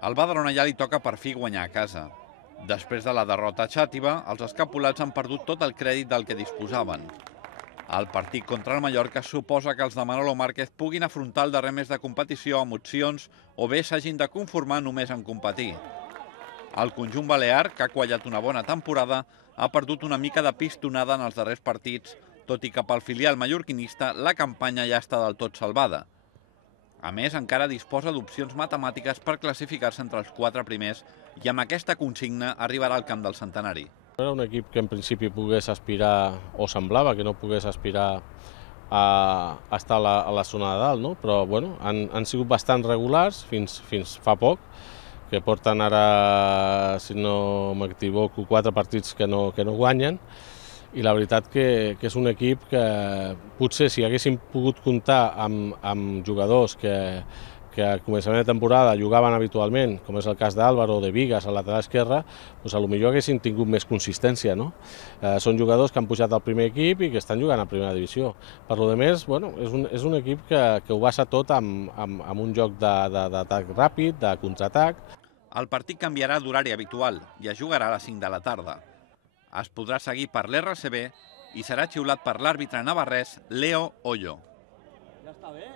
Al Badalona ja li toca per fi guanyar a casa. Després de la derrota a Xàtiva, els escapulats han perdut tot el crèdit del que disposaven. El partit contra el Mallorca suposa que els de Manolo Márquez puguin afrontar el darrer mes de competició amb opcions o bé s'hagin de conformar només en competir. El conjunt balear, que ha quallat una bona temporada, ha perdut una mica de pistonada en els darrers partits, tot i que pel filial mallorquinista la campanya ja està del tot salvada. A més, encara disposa d'opcions matemàtiques per classificar-se entre els 4 primers i amb aquesta consigna arribarà al camp del Centenari. Era un equip que en principi pogués aspirar, o semblava que no pogués aspirar a estar a la zona de dalt, no? Però bueno, han sigut bastant regulars fins fa poc, que porten ara, si no m'equivoco, 4 partits que no guanyen, i la veritat que és un equip que potser si haguéssim pogut comptar amb jugadors que a començament de temporada jugaven habitualment, com és el cas d'Álvaro o de Vigas al lateral esquerre, doncs potser haguessin tingut més consistència, no? Són jugadors que han pujat al primer equip i que estan jugant a primera divisió. Per lo de més, bueno, és un equip que ho basa tot amb un joc d'atac ràpid, de contraatac. El partit canviarà d'horari habitual i es jugarà a les 5 de la tarda. Es podrà seguir per l'RCB i serà xiulat per l'àrbitre navarrès Leo Hoyo. Ja està bé.